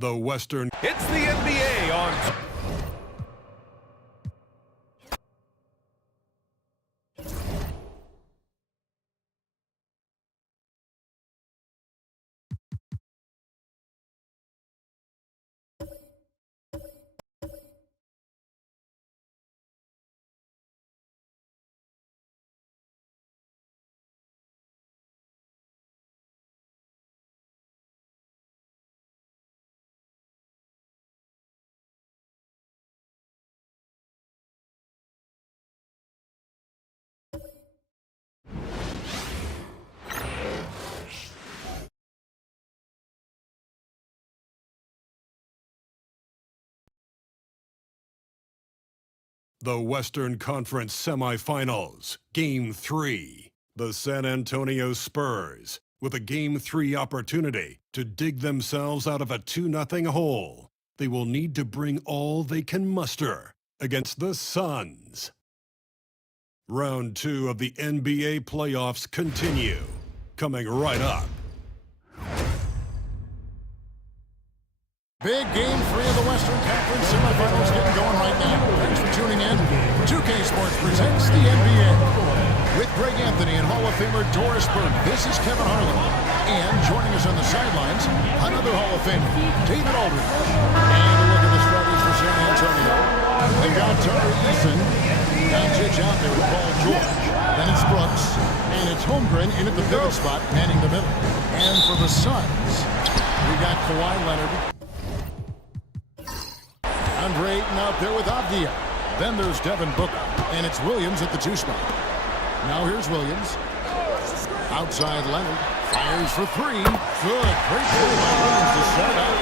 The Western. It's the NBA on. The Western Conference Semifinals, Game 3. The San Antonio Spurs, with a Game 3 opportunity to dig themselves out of a 2-0 hole. They will need to bring all they can muster against the Suns. Round 2 of the NBA Playoffs continue, coming right up. Big Game 3 of the Western Conference Semifinals getting going right now. Thanks for tuning in. 2K Sports presents the NBA. With Greg Anthony and Hall of Famer Doris Burke, this is Kevin Harlan. And joining us on the sidelines, another Hall of Famer, David Aldridge. And a look at the starters for San Antonio. They got Tari Eason, Doncic out there with Paul George. Then it's Brooks, and it's Holmgren in at the pivot spot, manning the middle. And for the Suns, we got Kawhi Leonard, Andre Ayton out there with Avdia. Then there's Devin Booker, and it's Williams at the 2 spot. Now here's Williams. Outside Leonard. Fires for 3. Good. Great play by Williams to start out.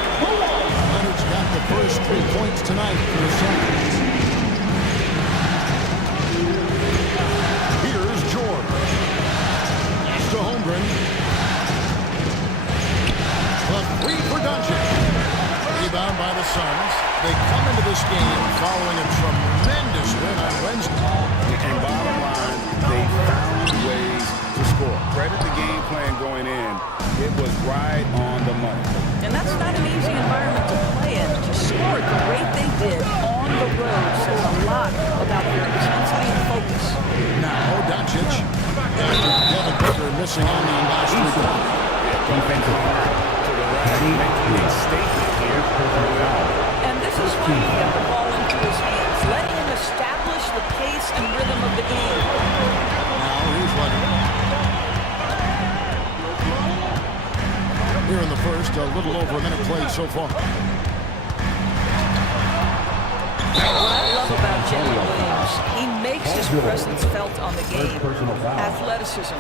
Leonard's got the first 3 points tonight for the Suns. Here's George. Pass to Holmgren. The 3 for Doncic. Rebound by the Suns. They come into this game following a tremendous win on Wednesday. And bottom line, they found ways to score. Credit the game plan going in. It was right on the money. And that's not an easy environment to play in. To score the rate they did on the road says a lot about their intensity and focus. Now, Doncic. After Devin Booker missing on the last 3 goals. Defensive foul to the right. Making a statement here. And this is why you get the ball into his hands. Let him establish the pace and rhythm of the game. Now, here's Leonard. Here in the first, a little over a minute played so far. What I love about Jimmy Williams, he makes his presence felt on the game. Athleticism,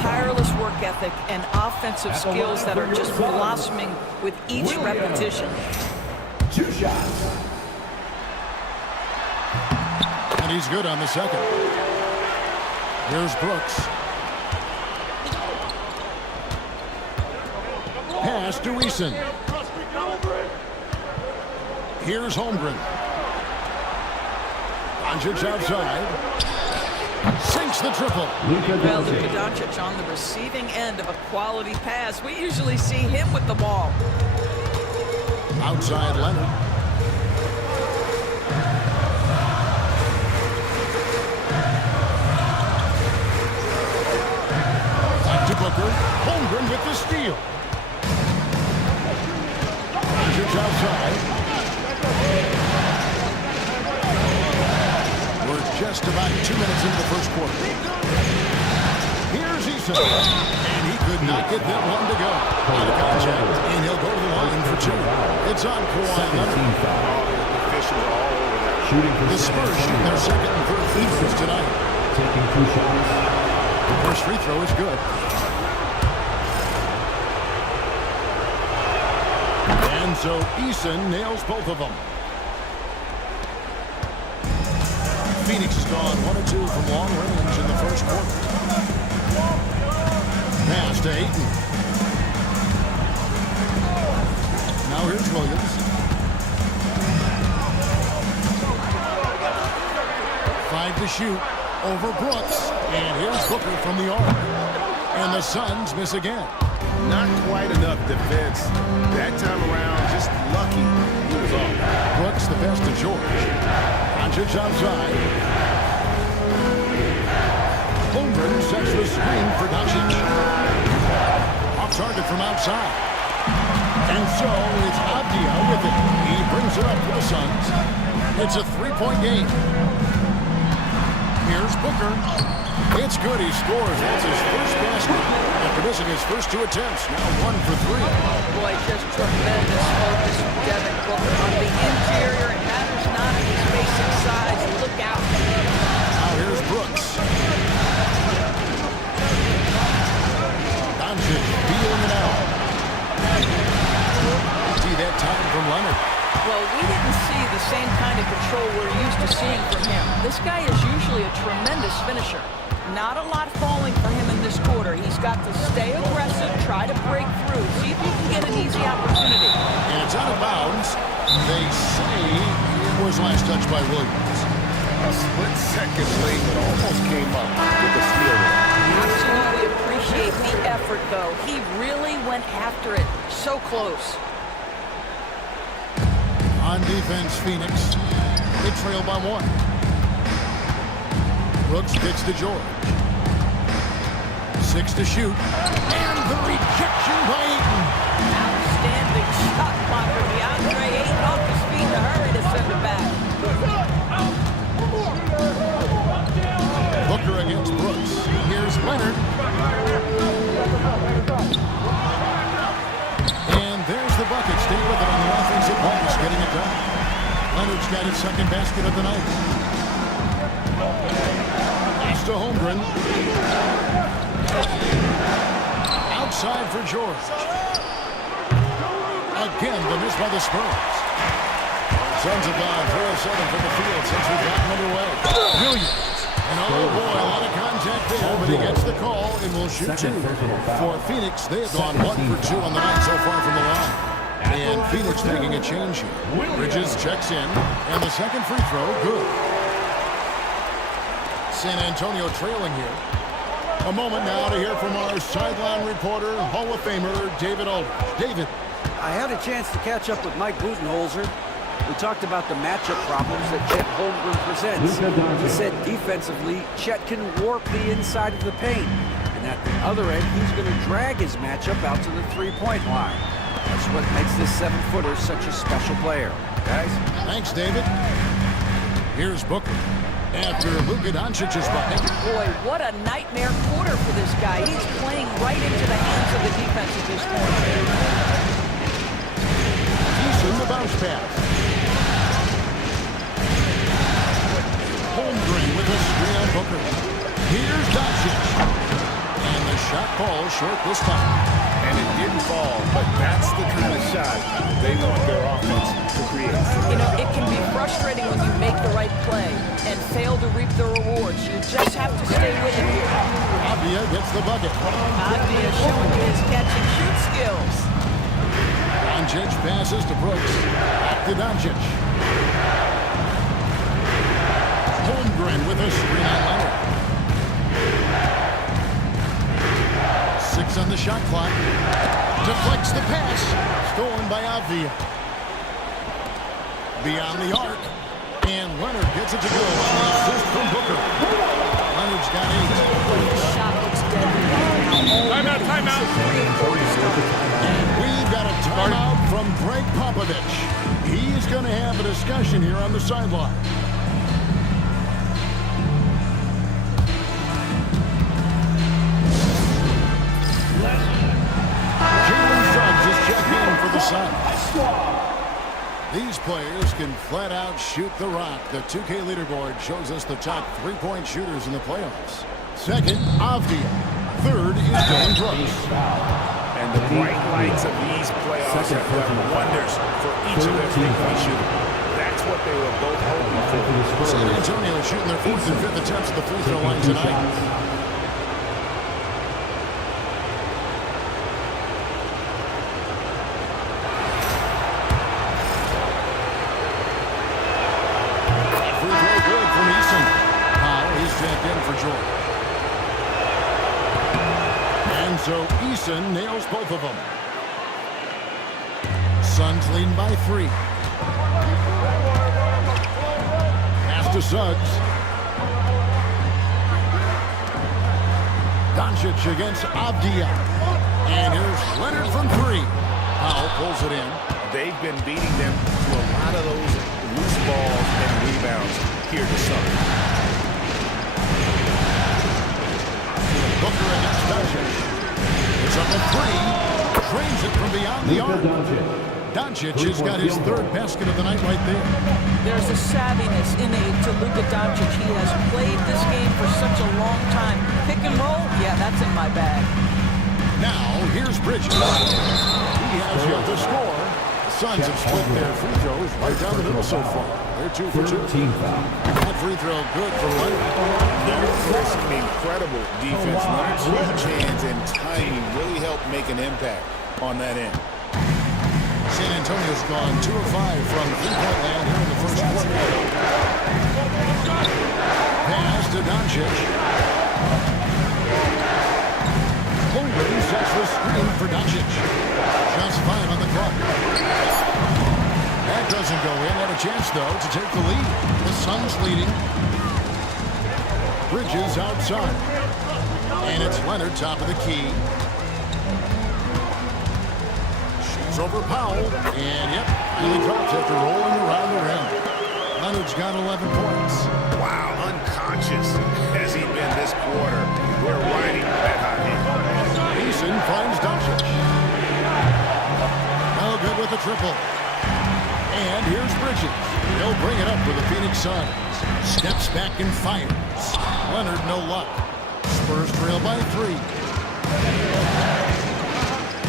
tireless work ethic, and offensive skills that are just blossoming with each repetition. 2 shots. And he's good on the second. Here's Brooks. Pass to Eason. Here's Holmgren. Doncic outside. Sinks the triple. Well, Luka Doncic on the receiving end of a quality pass. We usually see him with the ball. Outside Leonard. Back to Booker. Holmgren with the steal. Doncic outside. We're just about 2 minutes into the first quarter. Here's Eason. And he could not get that one to go. Out of contact. And he'll go to the line for 2. It's on Kawhi Leonard. The Spurs shoot their second and third free throws tonight. Taking 2 shots. The first free throw is good. And so Eason nails both of them. Phoenix has gone 1 of 2 from long range in the first quarter. Pass to Ayton. Now here's Williams. 5 to shoot over Brooks. And here's Booker from the arc. And the Suns miss again. Not quite enough defense that time around. Just just lucky he was off. Brooks the pass to George. Doncic outside. Holmgren sets the screen for Doncic. Off target from outside. And so it's Avdia with it. He brings it up for the Suns. It's a three-point game. Here's Booker. It's good. He scores. That's his first basket. After missing his first two attempts, now 1 for 3. Oh, boy, just tremendous focus from Devin Booker on the interior. It matters not in his basic size. Look out. Now here's Brooks. Doncic feeling it out. See that time from Leonard. Well, we didn't see the same kind of control we're used to seeing from him. This guy is usually a tremendous finisher. Not a lot falling for him in this quarter. He's got to stay aggressive, try to break through, see if he can get an easy opportunity. And it's out of bounds. They say it was last touched by Williams. A split second late, but almost came up with the steal. Absolutely appreciate the effort, though. He really went after it. So close. On defense, Phoenix. They trail by 1. Brooks kicks to George. 6 to shoot. And the rejection by Ayton. Outstanding shot blocker. DeAndre Ayton off his feet in a hurry to send it back. Booker against Brooks. Here's Leonard. And there's the bucket. Stay with it on the offensive pass, getting it done. Leonard's got his second basket of the night. Pass to Holmgren. Outside for George. Again, the miss by the Spurs. Suns have gone 3 of 7 from the field since we've gotten underway. Williams. And oh boy, a lot of contact there, but he gets the call and will shoot 2. For Phoenix, they have gone 1 for 2 on the night so far from the line. And Phoenix making a change here. Bridges checks in, and the second free throw, good. San Antonio trailing here. A moment now to hear from our sideline reporter, Hall of Famer David Aldridge. David. I had a chance to catch up with Mike Budenholzer. We talked about the matchup problems that Chet Holmgren presents. He said defensively, Chet can warp the inside of the paint. And at the other end, he's going to drag his matchup out to the three-point line. That's what makes this 7-footer such a special player. Guys? Thanks, David. Here's Booker. After Luka Doncic's bucket. Boy, what a nightmare quarter for this guy. He's playing right into the hands of the defense at this point. Eason the bounce pass. Holmgren with a screen on Booker. Here's Doncic. And the shot falls short this time. And it didn't fall, but that's the kind of shot they want their offense to create. You know, it can be frustrating when you make the right play and fail to reap the rewards. You just have to stay with it here. Avdia gets the bucket. Avdia showing his catch-and-shoot skills. Doncic passes to Brooks. Back to Doncic. Holmgren with a screen on Leonard. 6 on the shot clock. Deflects the pass. Stolen by Avdia. Beyond the arc. And Leonard gets it to go on the assist from Booker. Leonard's got 8. Shot looks dead. Timeout. And we've got a timeout from Greg Popovich. He's going to have a discussion here on the sideline. For the Suns. These players can flat out shoot the rock. The 2K leaderboard shows us the top 3-point shooters in the playoffs. Second, Avdia. Third is Dylan Brooks. And the bright lights of these playoffs have done wonders for each of their 3-point shooters. That's what they were both hoping for. San Antonio shooting their 4th and 5th attempts at the free throw line tonight. So Eason nails both of them. Suns leading by 3. Pass to Suggs. Doncic against Avdia. And here's Leonard from 3. Powell pulls it in. They've been beating them to a lot of those loose balls and rebounds here this summer. Booker against Doncic. It's up a 3. Trains it from beyond the arc. Doncic has got his 3rd basket of the night right there. There's a savviness innate to Luka Doncic. He has played this game for such a long time. Pick and roll, yeah, that's in my bag. Now, here's Bridges. He has yet to score. The Suns have split their free throws right down the middle so far. They're 2 for 2. That free throw good for Leonard. Some incredible defense. Leonard's huge hands and timing really helped make an impact on that end. San Antonio's gone 2 of 5 from three-point land here in the first quarter. Pass to Doncic. Holmgren sets the screen for Doncic. Just 5 on the clock. That doesn't go in. Had a chance, though, to take the lead. The Suns leading. Bridges outside. And it's Leonard top of the key. Over Powell, and yep, he drops after rolling around the rim. Leonard's got 11 points. Wow, unconscious has he been this quarter. We're riding that hot hand. Eason finds Doncic. No good with the triple. And here's Bridges. He'll bring it up for the Phoenix Suns. Steps back and fires. Leonard, no luck. Spurs trail by 3.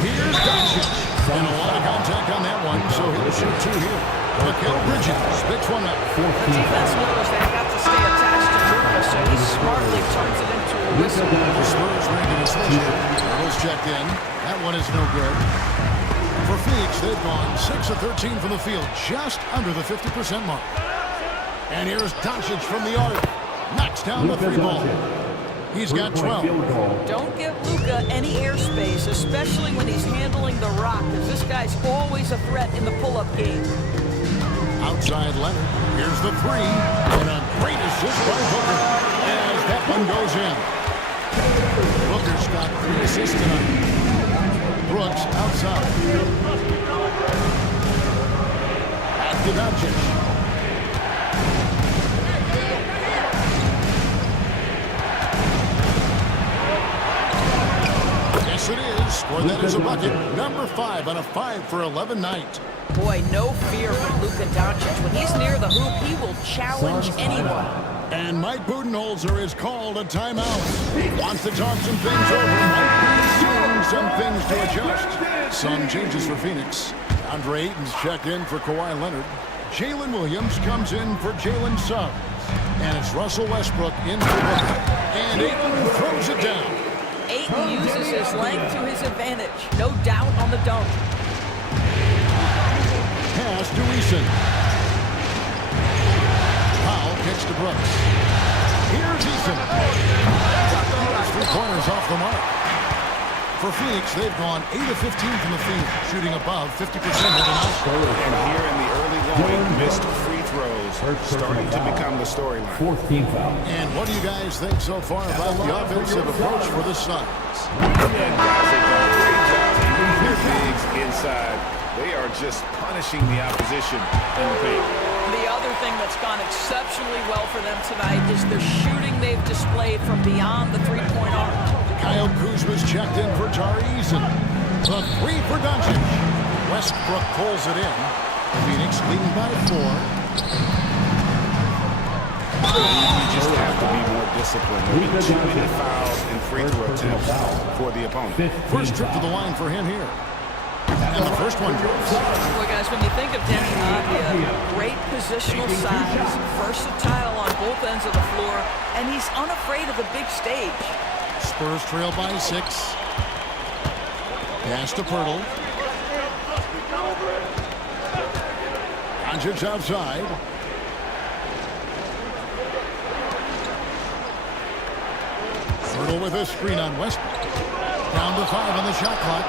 Here's Doncic. And a lot of contact on that one, so he'll shoot 2 here. Mikal Bridges picks one up. The defense knows they have to stay attached to Luka, so he smartly turns it into a whistle. The Spurs making a switch. Riddle's checked in. That one is no good. For Phoenix, they've gone 6 of 13 from the field, just under the 50% mark. And here's Doncic from the arc. Knocks down the 3-ball. He's got 12. Don't give Luka any airspace, especially when he's handling the rock, because this guy's always a threat in the pull-up game. Outside Leonard. Here's the 3. And a great assist by Booker as that one goes in. Booker's got 3 assists tonight. Brooks outside. Back to Doncic. Yes, it is. Score that as a bucket. Number 5 on a 5 for 11 night. Boy, no fear from Luka Doncic. When he's near the hoop, he will challenge anyone. And Mike Budenholzer is called a timeout. Wants to talk some things over. Might be doing some things to adjust. Some changes for Phoenix. Andre Ayton's checked in for Kawhi Leonard. Jalen Williams comes in for Jalen Suggs. And it's Russell Westbrook in for Booker. And Ayton throws it down. Ayton uses his length to his advantage. No doubt on the dunk. Pass to Eason. Powell kicks to Brooks. Here's Eason. Those 3 corners off the mark. For Phoenix, they've gone 8 of 15 from the field, shooting above 50% of the night. And here in the early going, missed free throws starting to become the storyline. 4th team foul. And what do you guys think so far about the offensive approach for the Suns? And guys, they've done a great job keeping their bigs inside. They are just punishing the opposition in the paint. The other thing that's gone exceptionally well for them tonight is the shooting they've displayed from beyond the 3-point arc. Kyle Kuzma's checked in for Tari Eason. The 3 for Doncic. Westbrook pulls it in. Phoenix leading by 4. You just have to be more disciplined. There'll be too many fouls and free throw attempts for the opponent. First trip to the line for him here. And the first one goes. Well, guys, when you think of Denny Avdia, great positional size, versatile on both ends of the floor, and he's unafraid of the big stage. Spurs trail by 6. Pass to Pirtle. Doncic outside. Pirtle with a screen on Westbrook. Down to 5 on the shot clock.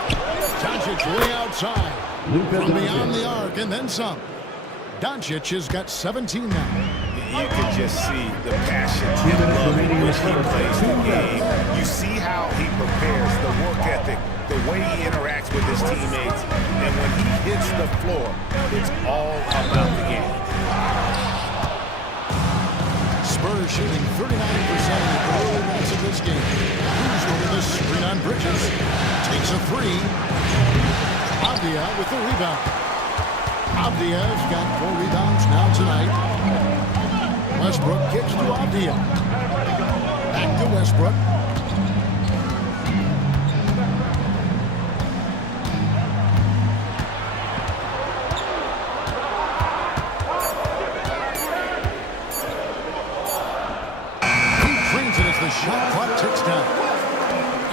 Doncic way outside. From beyond the arc and then some. Doncic has got 17 now. You can just see the passion and love in which he plays the game. You see how he prepares, the work ethic, the way he interacts with his teammates. And when he hits the floor, it's all about the game. Spurs shooting 39% in the early minutes of this game. Who's over the screen on Bridges? Takes a three. Avdia with the rebound. Avdia's got 4 rebounds now tonight. Westbrook kicks to Avdia. Back to Westbrook. He drains it as the shot clock ticks down.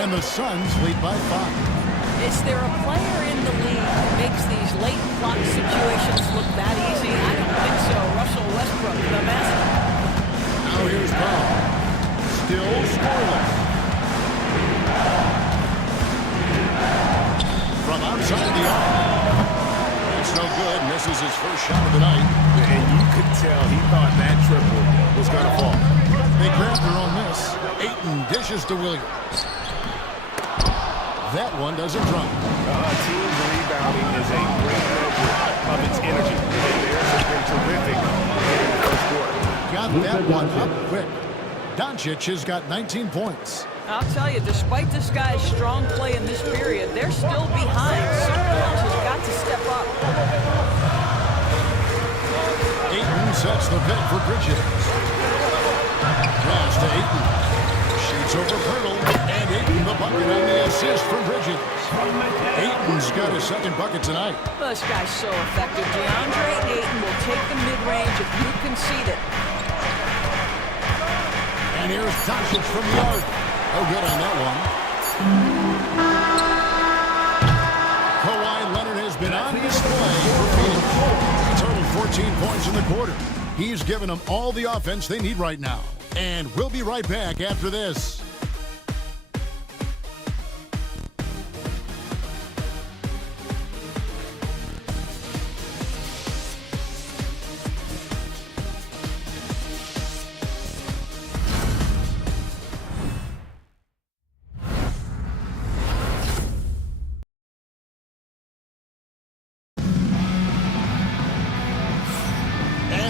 And the Suns lead by 5. Is there a player in the league who makes these late clock situations look that easy? I don't think so. Russell Westbrook, the master. Now here's Brown. Still scoreless. From outside the arc. It's no good. Misses his first shot of the night. And you could tell he thought that triple was going to fall. They grab their own miss. Ayton dishes to Williams. That one doesn't drop. Team rebounding is a great measure of its energy. And theirs has been terrific in the first quarter. Got that one up quick. Doncic has got 19 points. I'll tell you, despite this guy's strong play in this period, they're still behind. Someone else has got to step up. Ayton sets the pick for Bridges. Pass to Ayton. Shoots over Pirtle. And Ayton the bucket on the assist for Bridges. Ayton's got his second bucket tonight. Well, this guy's so effective. DeAndre Ayton will take the mid-range if you concede it. And here's Doncic from the arc. Oh, good on that one. Kawhi Leonard has been on display for Phoenix. He totaled 14 points in the quarter. He's given them all the offense they need right now. And we'll be right back after this.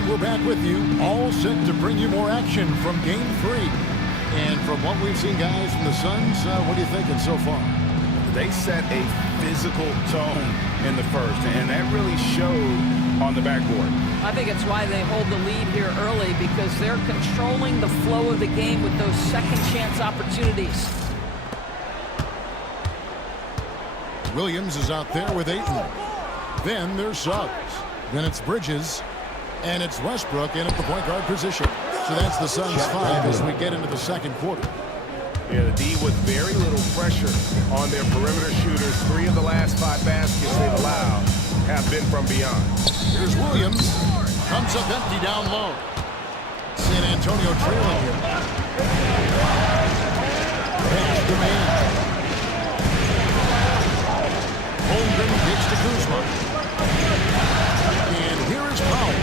We're back with you, all set to bring you more action from Game 3. And from what we've seen, guys, from the Suns, what are you thinking so far? They set a physical tone in the first, and that really showed on the backboard. I think it's why they hold the lead here early, because they're controlling the flow of the game with those second chance opportunities. Williams is out there with Ayton. Then there's Suggs. Then it's Bridges. And it's Westbrook in at the point guard position. So that's the Suns' 5 as we get into the second quarter. Yeah, the D with very little pressure on their perimeter shooters. 3 of the last 5 baskets they've allowed have been from beyond. Here's Williams. Comes up empty down low. San Antonio trailing here. Pass to Maine. Holmgren kicks to Kuzma. And here is Powell.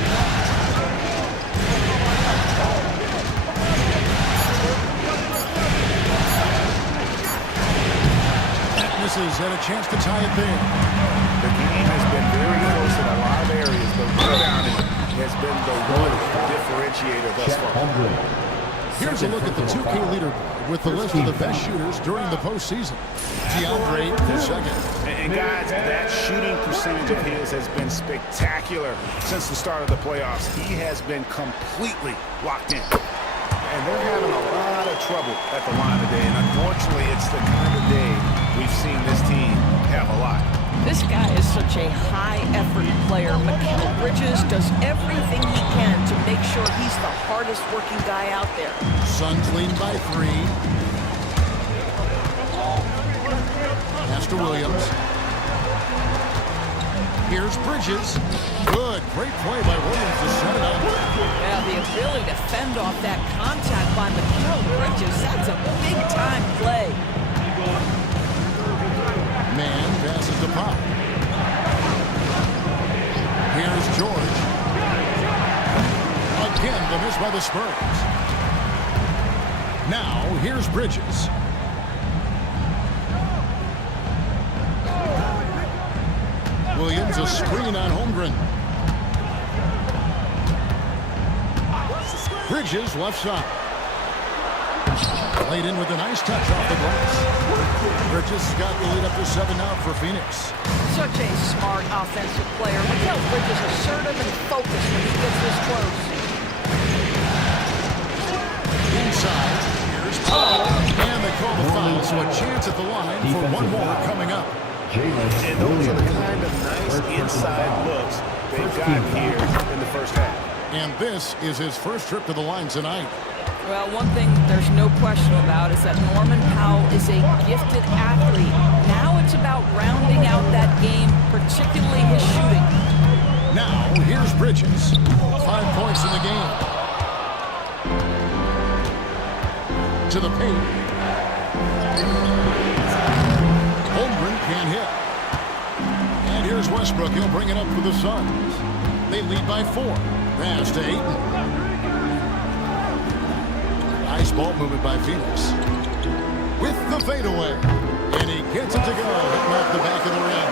Misses had a chance to tie it there. The game has been very close in a lot of areas, but rebounding has been the one differentiator thus far. Here's a look at the 2K leaderboard with the list of the best shooters during the postseason. DeAndre is second. And guys, that shooting percentage of his has been spectacular since the start of the playoffs. He has been completely locked in. And they're having a lot of trouble at the line today. And unfortunately, it's the kind of day we've seen this team have a lot. This guy is such a high-effort player. Mikal Bridges does everything he can to make sure he's the hardest-working guy out there. Suns lead by 3. Pass to Williams. Here's Bridges. Good. Great play by Williams to set it up. Yeah, the ability to fend off that contact by Mikal Bridges, that's a big-time play. Man passes to Pop. George. Again, the miss by the Spurs. Now, here's Bridges. Williams, a screen on Holmgren. Bridges, left side. Played in with a nice touch off the glass. Bridges got the lead up to 7 now for Phoenix. Such a smart offensive player. Look how Bridges is assertive and focused when he gets this close. Inside, here's Paul. And they call the foul, so a chance at the line for one more coming up. And those are the kind of nice inside looks they've got here in the first half. And this is his first trip to the line tonight. Well, one thing there's no question about is that Norman Powell is a gifted athlete. Now it's about rounding out that game, particularly his shooting. Now, here's Bridges. 5 points in the game. To the paint. Holmgren can't hit. And here's Westbrook. He'll bring it up for the Suns. They lead by 4. Pass to Ayton. Nice ball movement by Phoenix. With the fadeaway. And he gets it to go. Hitting off the back of the rim.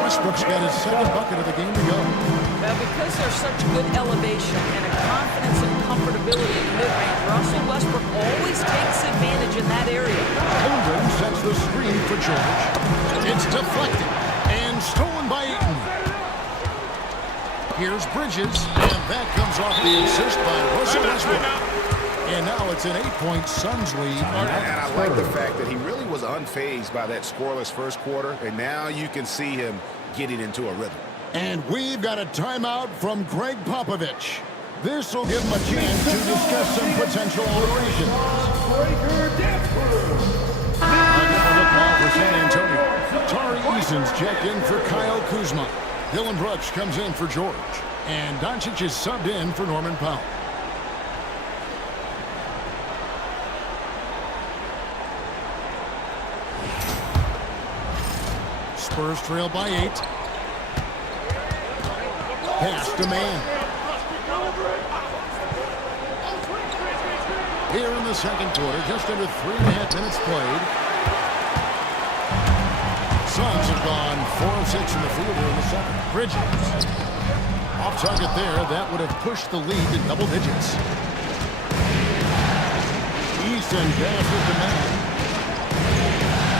Westbrook's got his second bucket of the game to go. Well, because there's such good elevation and a confidence and comfortability in the mid-range, Russell Westbrook always takes advantage in that area. Holmgren sets the screen for George. It's deflected and stolen by Ayton. Here's Bridges, and that comes off the assist by Russell Westbrook. And now it's an 8-point Suns lead. And I like the fact that he really was unfazed by that scoreless first quarter, and now you can see him getting into a rhythm. And we've got a timeout from Greg Popovich. This will give him a chance to discuss some potential alterations. Another look now for San Antonio. Tari Eason's checked in for Kyle Kuzma. Dylan Brooks comes in for George. And Doncic is subbed in for Norman Powell. Spurs trail by 8. Pass to man. Here in the second quarter, just under 3.5 minutes played. Suns have gone 4 of 6 in the field here in the second. Bridges. Off target there. That would have pushed the lead to double digits. Easton passes to man.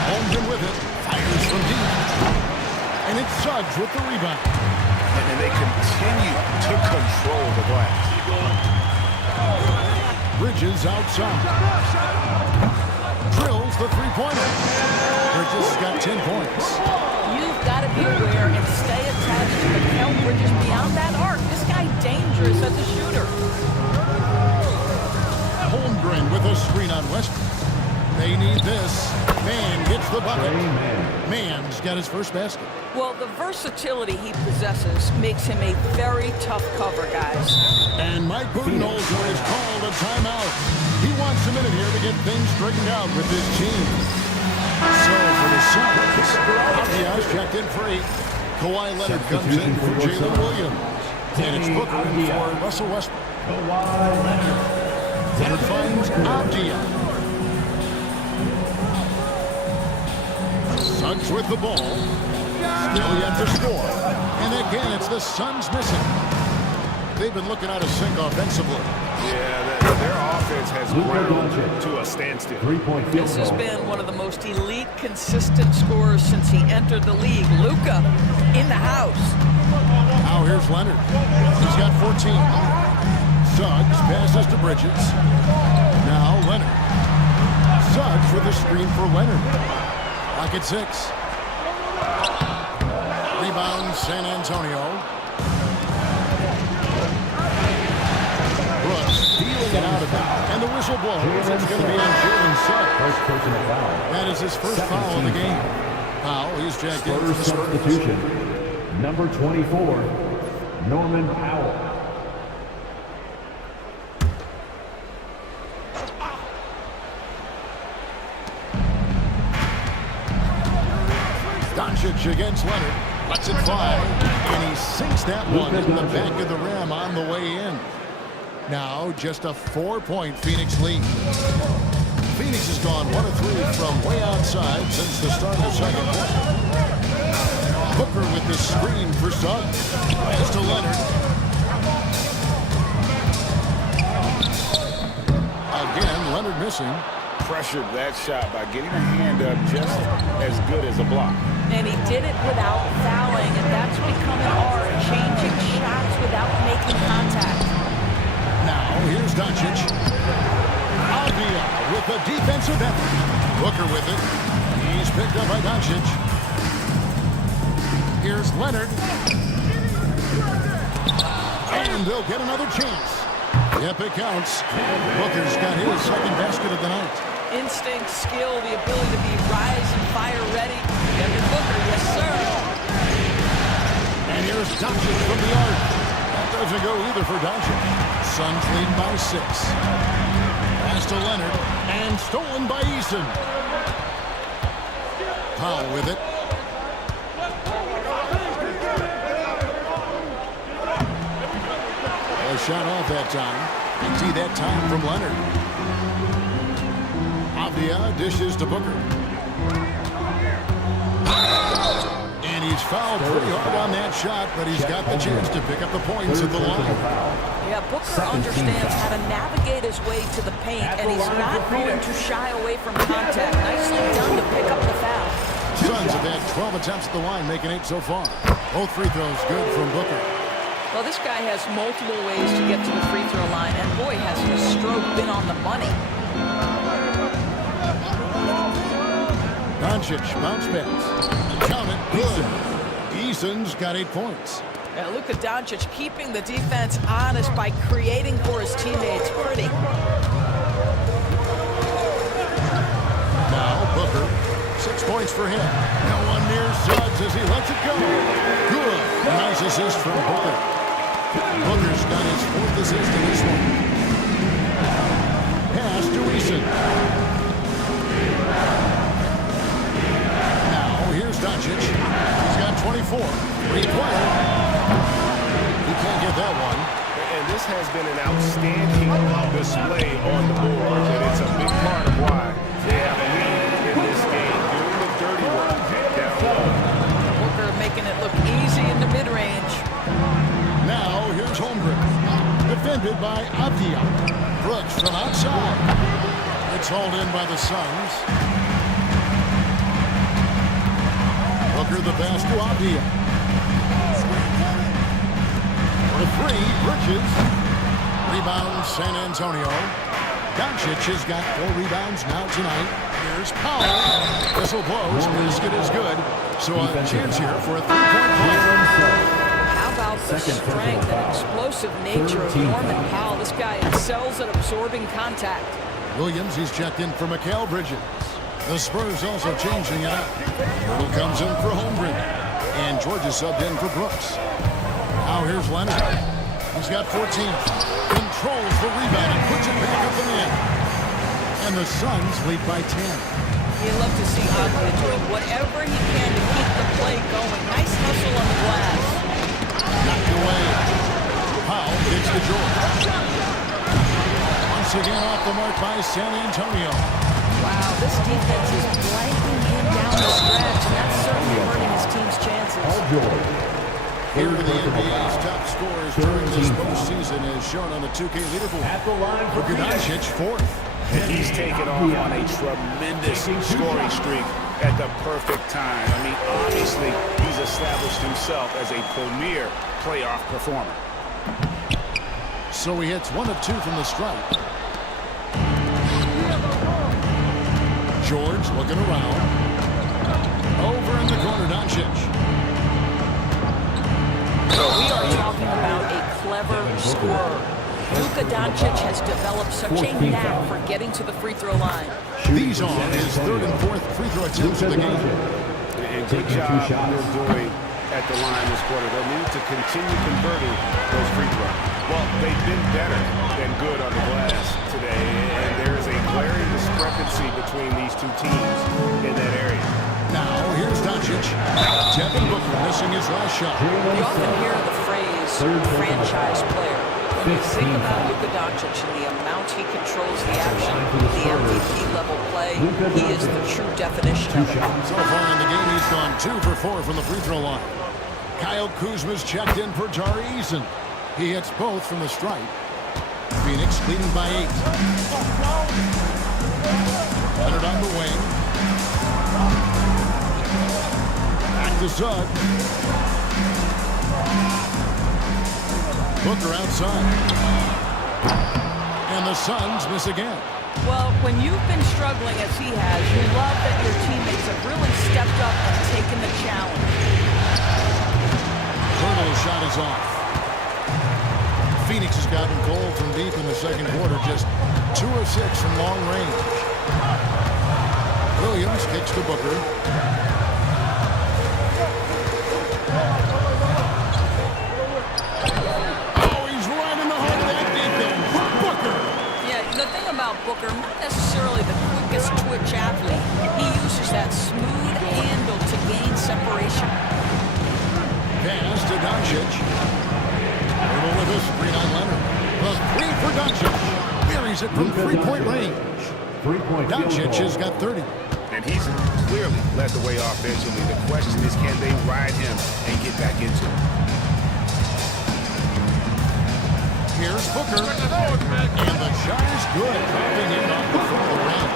Holmgren with it. Fires from deep. And it's Suggs with the rebound. And they continue to control the glass. Bridges outside. Drills the three-pointer. Bridges has got 10 points. You've got to be aware and stay attached to Mikal Bridges beyond that arc. This guy dangerous as a shooter. Holmgren with a screen on Westbrook. They need this. Man gets the bucket. Man's got his first basket. Well, the versatility he possesses makes him a very tough cover, guys. And Mike Budenholzer has called a timeout. He wants a minute here to get things straightened out with his team. So for the Suns, Avias checked in for 8. Kawhi Leonard comes in for Jalen Williams. And it's Booker in for Russell Westbrook. Leonard finds Avias. Suggs with the ball. Still yet to score. And again, it's the Suns missing. They've been looking out of sync offensively. Yeah, their offense has ground to a standstill. This has been one of the most elite, consistent scorers since he entered the league. Luka in the house. Now here's Leonard. He's got 14. Suggs passes to Bridges. Now Leonard. Suggs with a screen for Leonard. Lock at 6. Rebound San Antonio. Brooks dealing it out of it. And the whistle blows. It's going to be on Jalen Suggs. That is his first foul of the game. Powell, he's jacked in for the Spurs. Substitution. Number 24, Norman Powell. Doncic against Leonard. Lets it fly. And he sinks that one in the back of the rim on the way in. Now just a 4-point Phoenix lead. Phoenix has gone 1 of 3 from way outside since the start of the second quarter. Booker with the screen for Suggs. Pass to Leonard. Again, Leonard missing. Pressured that shot by getting a hand up just as good as a block. And he did it without fouling, and that's become an art, changing shots without making contact. Now, here's Doncic. Avdia with the defensive effort. Booker with it. He's picked up by Doncic. Here's Leonard. And they'll get another chance. Yep, it counts. Booker's got his second basket of the night. Instinct, skill, the ability to be rise and fire ready. Devin Booker, yes, sir. And here's Doncic from the arc. That doesn't go either for Doncic. Suns lead by 6. Pass to Leonard. And stolen by Eason. Powell with it. A shot off that time. You see that time from Leonard. Avdia dishes to Booker. And he's fouled pretty hard on that shot, but he's got the chance to pick up the points at the line. Yeah, Booker understands how to navigate his way to the paint, and he's not going to shy away from contact. Nicely done to pick up the foul. Suns have had 12 attempts at the line, making 8 so far. Both free throws good from Booker. Well, this guy has multiple ways to get to the free throw line, and boy, has his stroke been on the money. Doncic, bounce pass. Count it, good. Eason's got 8 points. Yeah, Luka Doncic keeping the defense honest by creating for his teammates. Pretty. Now Booker, 6 points for him. No one near Suggs as he lets it go. Good. Nice assist from Booker. Booker's got his 4th assist in this one. Pass to Eason. Now here's Doncic. He's got 24. Required. He can't get that one. And this has been an outstanding display on the board. And it's a big part of why they have a lead in this game. Doing the dirty work down low. Booker making it look easy in the mid-range. Now here's Holmgren. Defended by Avdia. Brooks from outside. It's hauled in by the Suns. Booker the pass to Avdia. For 3, Bridges. Rebound, San Antonio. Doncic has got 4 rebounds now tonight. Here's Powell. Whistle blows. Basket is good. So a chance here for a 3-point play. How about the strength and explosive nature of Norman Powell? This guy excels at absorbing contact. Williams, he's checked in for Mikal Bridges. The Spurs also changing it up. Myrtle comes in for Holmgren. And George is subbed in for Brooks. Now here's Leonard. He's got 14. Controls the rebound and puts it back up and in. And the Suns lead by 10. You love to see Avdia doing whatever he can to keep the play going. Nice hustle on the glass. Knocked away. Powell gets to George. Once again off the mark by San Antonio. Wow, this defense is blanking him down the stretch, and that's certainly hurting his team's chances. Here are the NBA's top scorers during this postseason as shown on the 2K leaderboard. At the line for Luka Doncic, 4th. He's taken off on a tremendous scoring streak at the perfect time. I mean, obviously, he's established himself as a premier playoff performer. So he hits 1 of 2 from the stripe. George looking around. Over in the corner, Doncic. We are talking about a clever scorer. Luka Doncic has developed such a knack for getting to the free throw line. These are his 3rd and 4th free throw attempts of the game. And good job they're doing at the line this quarter. They'll need to continue converting those free throws. Well, they've been better than good on the glass today, and there is a glaring discrepancy between these two teams in that area. Now, here's Doncic. Devin Booker missing his last shot. You often hear the phrase franchise player. When you think about Luka Doncic and the amount he controls the action, the MVP level play, he is the true definition of it. So far in the game, he's gone 2 for 4 from the free throw line. Kyle Kuzma's checked in for Tari Eason. He hits both from the stripe. Phoenix leading by 8. Leonard on the wing. Back to Suggs. Booker outside. And the Suns miss again. Well, when you've been struggling as he has, you love that your teammates have really stepped up and taken the challenge. Hurdle's shot is off. Phoenix has gotten cold from deep in the second quarter, just 2 of 6 from long range. Williams kicks to Booker. Oh, he's right in the heart of that defense. Booker. Yeah, the thing about Booker, not necessarily the quickest twitch athlete. He uses that smooth handle to gain separation. Pass to Doncic. Hurdle with a screen on Leonard. The 3 for Doncic. Buries it from 3-point range. Doncic has got 30. And he's clearly led the way offensively. The question is, can they ride him and get back into it? Here's Booker. And the shot is good. Dropping in off the front of the rim.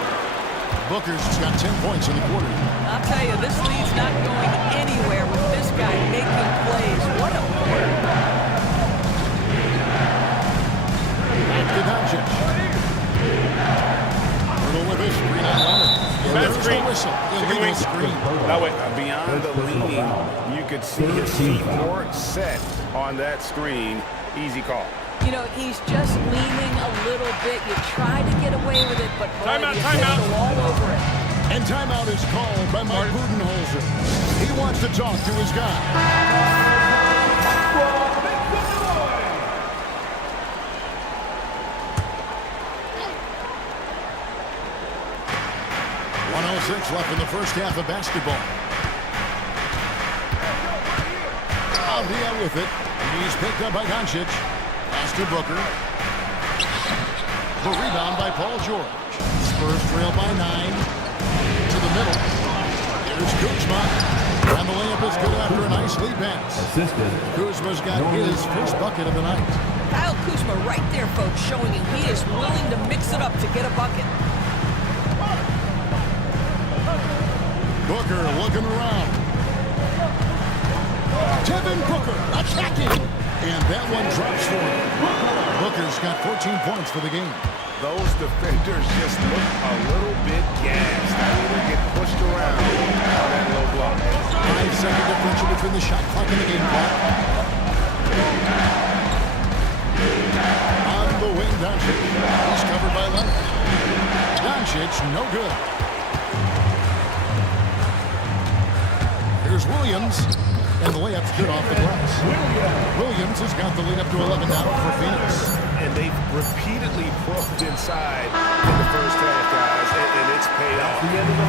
Booker's just got 10 points in the quarter. I'll tell you, this lead's not going anywhere with this guy making plays. What a player. Back to Doncic. Hurdle with a screen on Leonard. And there's the whistle. Illegal screen. Beyond the leaning, you could see his feet more set on that screen. Easy call. You know, he's just leaning a little bit. You try to get away with it, but boy, you go all over it. And timeout is called by Mike Budenholzer. He wants to talk to his guy. 1:06 left in the first half of basketball. Avdia with it. He's picked up by Doncic. Pass to Booker. The rebound by Paul George. Spurs trail by 9. To the middle. There's Kuzma. And the layup is good after a nice lead pass. Kuzma's got his first bucket of the night. Kyle Kuzma right there, folks, showing you he is willing to mix it up to get a bucket. Booker looking around. Devin Booker attacking. And that one drops for him. Booker's got 14 points for the game. Those defenders just look a little bit gassed. They get pushed around on that low block. 5-second differential between the shot clock and the game clock. On the wing, Doncic. He's covered by Leonard. Doncic, no good. Here's Williams. And the layup's good off the glass. Williams has got the lead up to 11 now for Phoenix. And they've repeatedly poked inside in the first half, guys, and it's paid off.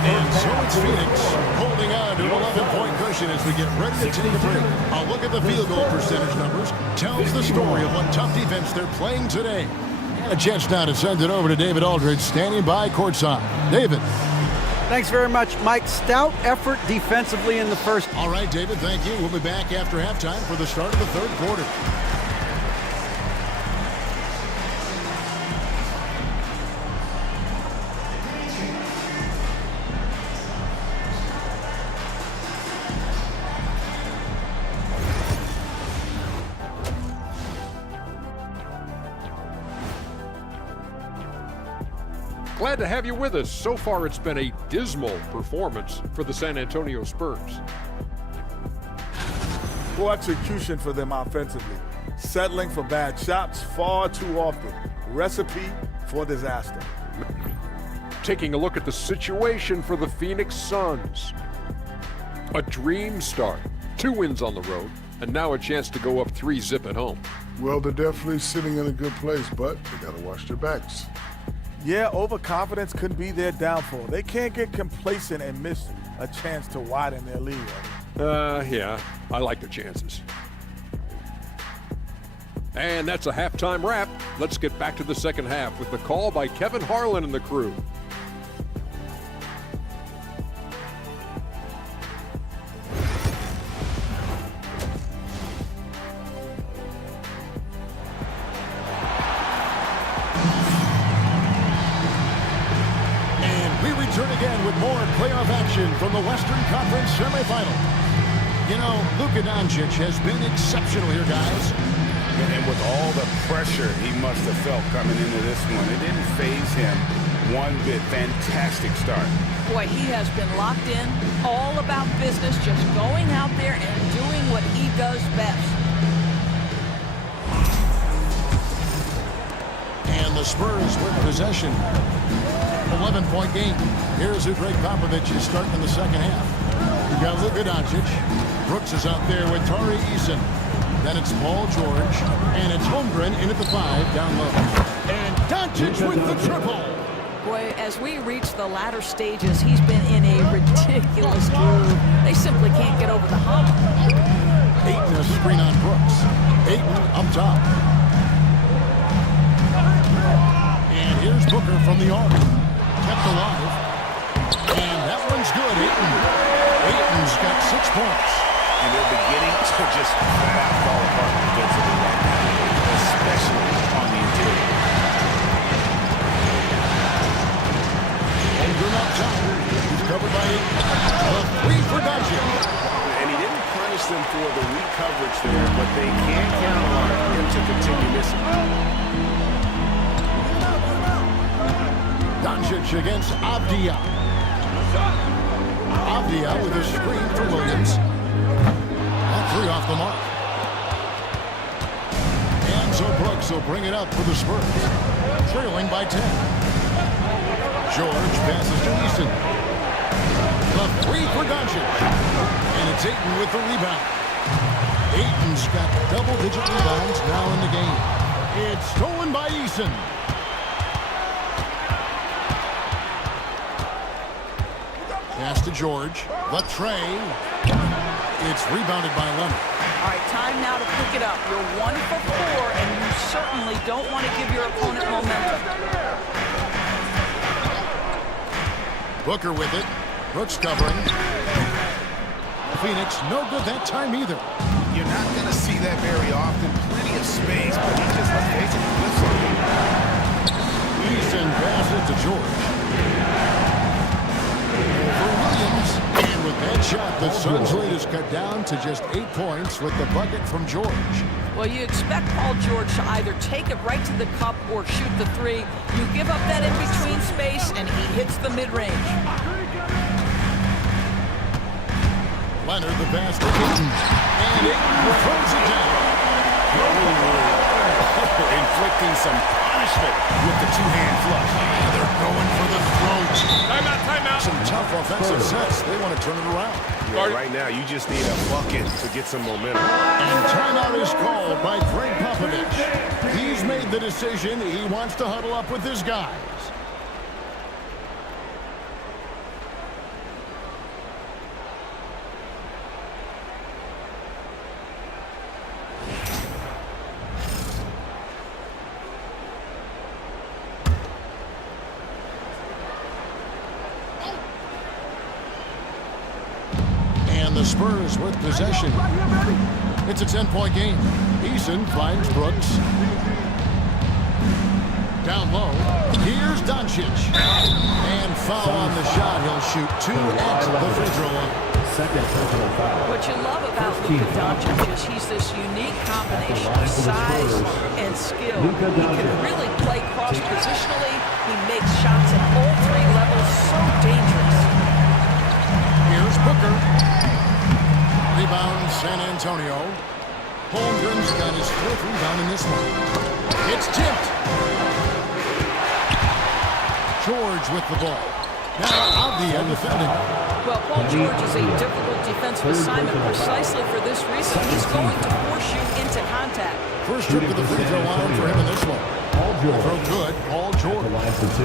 And so it's Phoenix holding on to an 11-point cushion as we get ready to take a break. A look at the field goal percentage numbers tells the story of what tough defense they're playing today. And a chance now to send it over to David Aldridge, standing by courtside. David. Thanks very much, Mike. Stout effort defensively in the first. All right, David, thank you. We'll be back after halftime for the start of the third quarter. Glad to have you with us. So far, it's been a dismal performance for the San Antonio Spurs. Poor execution for them offensively. Settling for bad shots far too often. Recipe for disaster. Taking a look at the situation for the Phoenix Suns. A dream start. 2 wins on the road, and now a chance to go up 3-zip at home. Well, they're definitely sitting in a good place, but they got to watch their backs. Yeah, overconfidence could be their downfall. They can't get complacent and miss a chance to widen their lead. Yeah, I like their chances. And that's a halftime wrap. Let's get back to the second half with the call by Kevin Harlan and the crew. Return again with more playoff action from the Western Conference semifinal. You know, Luka Doncic has been exceptional here, guys. And with all the pressure he must have felt coming into this one, it didn't faze him one bit. Fantastic start. Boy, he has been locked in, all about business, just going out there and doing what he does best. And the Spurs with possession. 11-point game. Here's who Greg Popovich is starting in the second half. We've got Luka Doncic. Brooks is out there with Tari Eason. Then it's Paul George. And it's Holmgren in at the 5 down low. And Doncic with the triple. Boy, as we reach the latter stages, he's been in a ridiculous groove. They simply can't get over the hump. Ayton a screen on Brooks. Ayton up top. And here's Booker from the arc. Kept alive. And that one's good. Ayton's got 6 points. And they're beginning to just flat out fall apart defensively right now, especially on the interior. Holmgren up top. He's covered by Ayton. A 3 for Doncic. And he didn't punish them for the weak coverage there, but they can't count on him to continue missing. Doncic against Avdia. Avdia with a screen for Williams. That 3 off the mark. And so Brooks will bring it up for the Spurs. Trailing by 10. George passes to Easton. The 3 for Doncic. And it's Ayton with the rebound. Ayton's got double-digit rebounds now in the game. It's stolen by Eason. Pass to George. The tray. It's rebounded by Leonard. All right, time now to pick it up. You're 1 for 4, and you certainly don't want to give your opponent momentum. Booker with it. Brooks covering. Phoenix, no good that time either. You're not going to see that very often. Plenty of space, but he just left basically flips on him. Easton passes to George. For Williams, and with that shot, the Suns' lead is cut down to just 8 points with the bucket from George. Well, you expect Paul George to either take it right to the cup or shoot the 3. You give up that in-between space, and he hits the mid-range. Leonard, the pass to Ayton. And Ayton throws it down. Inflicting some punishment with the 2-hand flush. They're going for the throat. Timeout. Some tough offensive sets. They want to turn it around. Yeah, right now, you just need a bucket to get some momentum. And timeout is called by Greg Popovich. He's made the decision. He wants to huddle up with his guys. The Spurs with possession. It's a 10-point game. Eason finds Brooks. Down low. Here's Doncic. And foul on the shot. He'll shoot 2 at the free throw line. Second personal foul. What you love about Luka Doncic is he's this unique combination of size and skill. He can really play cross-positionally. He makes shots at all 3 levels. So dangerous. Here's Booker. Rebound, San Antonio. Holmgren's got his 4th rebound in this one. It's tipped. George with the ball. Now Avdia defending. Well, Paul George is a difficult defensive assignment precisely for this reason. He's going to force you into contact. First trip to the free throw line for him in this one. Throw good, Paul George. The line for 2.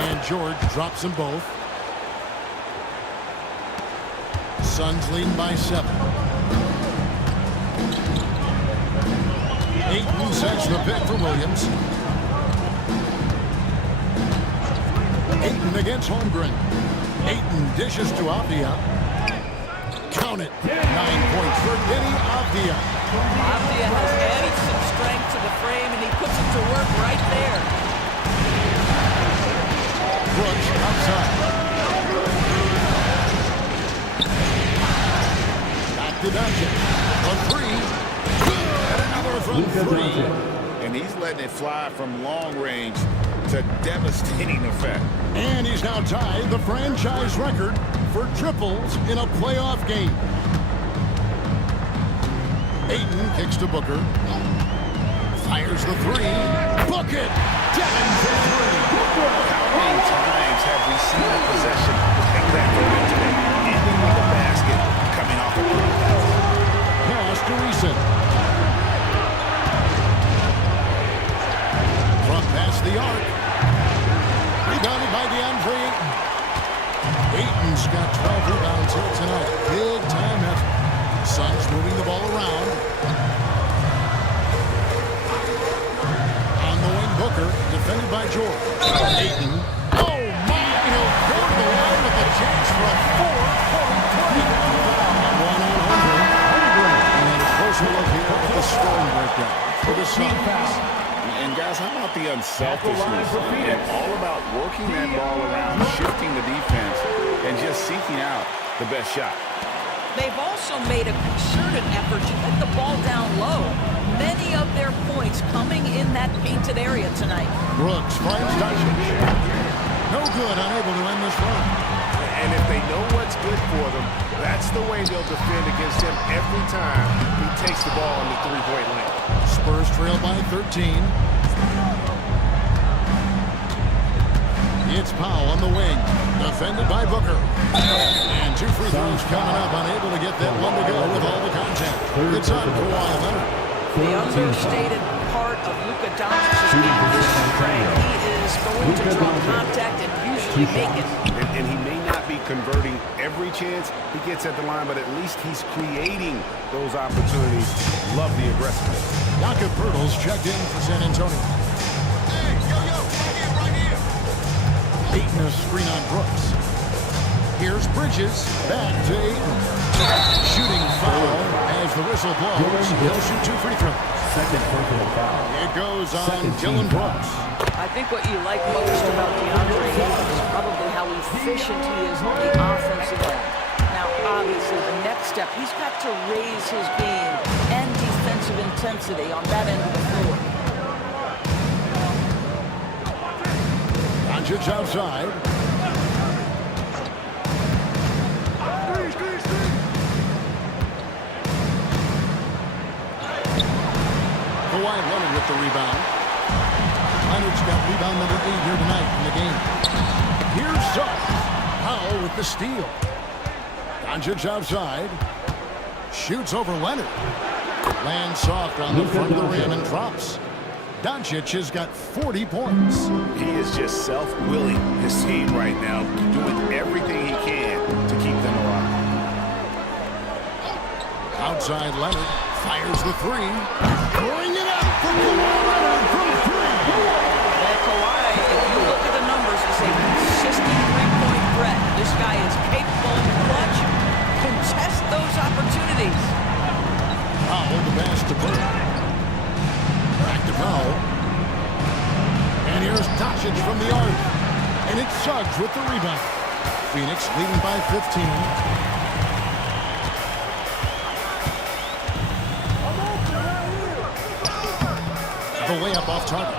And George drops them both. Suns leading by 7. Ayton sets the pick for Williams. Ayton against Holmgren. Ayton dishes to Avdia. Count it. 9 points for Denny Avdia. Avdia has added some strength to the frame, and he puts it to work right there. Brooks outside. Back to Doncic. A 3. And another from 3. And he's letting it fly from long range to devastating effect. And he's now tied the franchise record for triples in a playoff game. Ayton kicks to Booker. Fires the 3. Book it! Down for 3. How many times have we seen a possession take that moment today, ending with a basket coming off a pass? Pass to Reason. From past the arc. Rebounded by DeAndre Ayton. Ayton's got 12 rebounds here tonight. Big time effort. Suns moving the ball around. On the wing, Booker, defended by George. Ayton. Oh, my! He'll go to the line with a chance for a 4-point play. One on Holmgren. And a closer look here at the scoring breakdown for the Suns. And guys, how about the unselfishness? And all about working that ball around, shifting the defense, and just seeking out the best shot. They've also made a concerted effort to get the ball down low. Many of their points coming in that painted area tonight. Brooks finds Doncic. No good, unable to end this run. And if they know what's good for them, that's the way they'll defend against him every time he takes the ball in the three-point lane. Spurs trail by 13. It's Powell on the wing, defended by Booker. And 2 free throws coming up, unable to get that one to go with all the contact. It's on Kawhi Leonard. The understated part of Luka Doncic's game is strength. He is going to draw contact and usually make it. And he may not be converting every chance he gets at the line, but at least he's creating those opportunities. Love the aggressiveness. Jakob Poeltl's checked in for San Antonio. Hey, yo, right here. Ayton a screen on Brooks. Here's Bridges, back to Ayton. Shooting foul as the whistle blows. He'll shoot 2 free throws. Second personal foul. It goes on Dylan Brooks. I think what you like most about DeAndre Ayton is probably how efficient he is on the offensive end. Now, obviously, the next step, he's got to raise his game and defensive intensity on that end of the floor. Doncic outside. Kawhi Leonard with the rebound. Leonard's got rebound number 8 here tonight in the game. Here's Suggs. Powell with the steal. Doncic outside. Shoots over Leonard. Lands soft on the front of the rim and drops. Doncic has got 40 points. He is just self-willing his team right now, doing everything he can to keep them alive. Outside Leonard fires the 3. Throwing it up for Kawhi Leonard from 3. And Kawhi, if you look at the numbers, is a consistent three-point threat. This guy is capable of clutch. Contest those opportunities. Powell the pass to Booker. Back to Powell. And here's Doncic from the arc. And it's Suggs with the rebound. Phoenix leading by 15. The layup off target.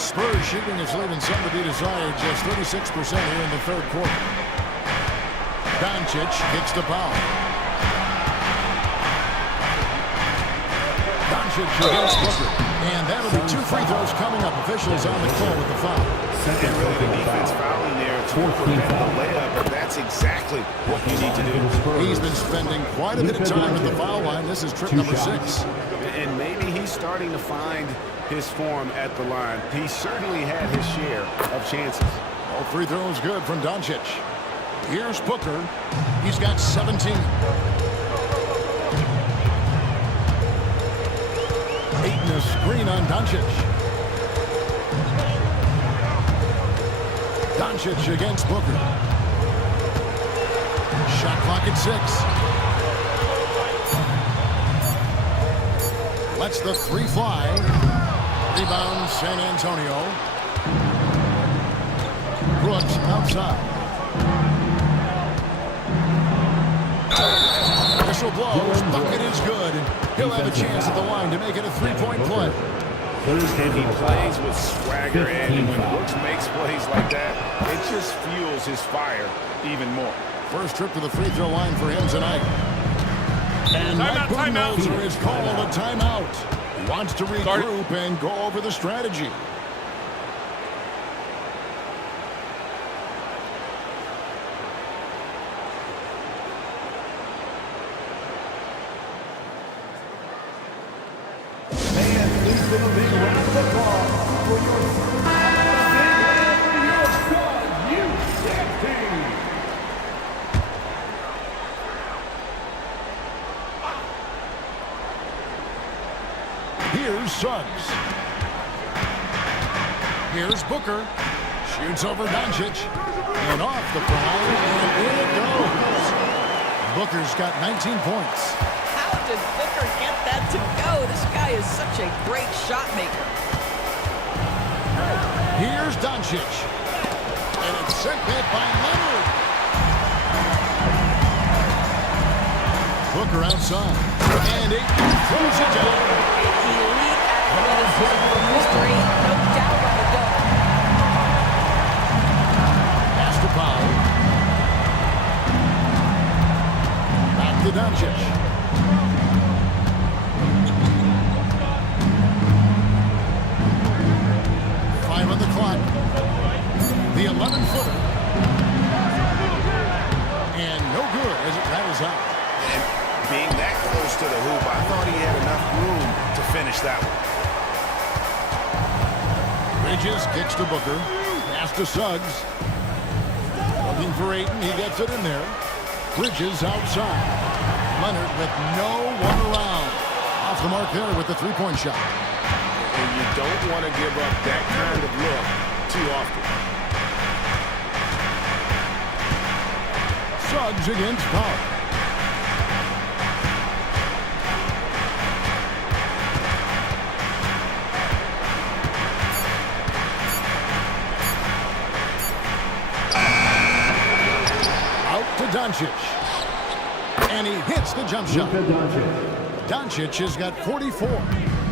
Spurs shooting is leaving some to be desired. Just 36% here in the third quarter. Doncic kicks to Powell. Doncic against Booker. And that'll be 2 free throws coming up. Officials on the call with the foul. And really the defense fouling there to prevent the layup, but that's exactly what you need to do. He's been spending quite a bit of time at the foul line. This is trip number 6. And maybe he's starting to find his form at the line. He certainly had his share of chances. All free throws good from Doncic. Here's Booker. He's got 17. Ayton a screen on Doncic. Doncic against Booker. Shot clock at 6. Lets the 3 fly. Rebound San Antonio. Brooks outside. Whistle blows. Bucket is good. He'll have a chance at the line to make it a 3-point play. And he plays with swagger, and when Brooks makes plays like that, it just fuels his fire even more. First trip to the free throw line for him tonight. And Mike Budenholzer is called a timeout. He wants to regroup and go over the strategy. Here's Suggs. Here's Booker. Shoots over Doncic. And off the foul. And in it goes. Booker's got 19 points. How did Booker get that to go? This guy is such a great shot maker. Here's Doncic. And it's sent back by Leonard. Booker outside. And Ayton throws it down. Elite athleticism history, no doubt on the double. Pass to Powell. Back to Doncic. Five on the clock. The 11-footer. And no good as it rattles out. And being that close to the hoop, I thought he had enough room to finish that one. Bridges kicks to Booker. Pass to Suggs. Looking for Ayton. He gets it in there. Bridges outside. Leonard with no one around. Off the mark there with the 3-point shot. And you don't want to give up that kind of look too often. Suggs against Powell. Doncic. And he hits the jump shot. Doncic has got 44.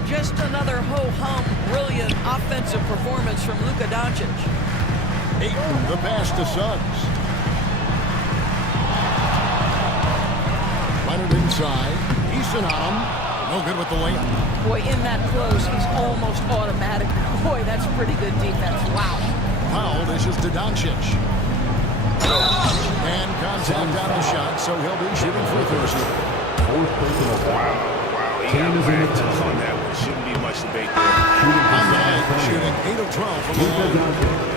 Just another ho-hum, brilliant offensive performance from Luka Doncic. Ayton, the pass to Suggs. Leonard inside. Eason on him. No good with the layup. Boy, in that close, he's almost automatic. Boy, that's pretty good defense. Wow. Powell dishes to Doncic. And contact on the shot, so he'll be shooting free throws. Wow, he got backed up on that one. Shouldn't be much debate there. Shooting 8 of 12 from the line.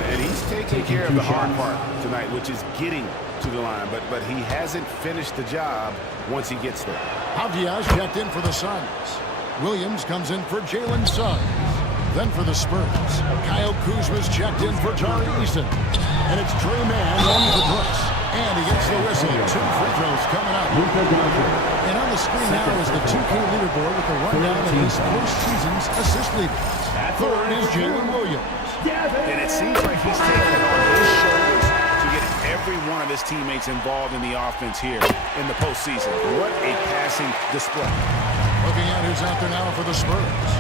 And he's taking care of the hard part tonight, which is getting to the line. But he hasn't finished the job once he gets there. Avdiaz checked in for the Suns. Williams comes in for Jalen Suggs. Then for the Spurs, Kyle Kuzma's checked in for Tari Eason. And it's Trey Mann on for Brooks. And he gets the whistle. 2 free throws coming up. And on the screen now is the 2K leaderboard with the rundown of this postseason's assist leaders. Third is Jalen Williams. And it seems like he's taking it on his shoulders to get every one of his teammates involved in the offense here in the postseason. What a passing display. Looking at who's out there now for the Spurs.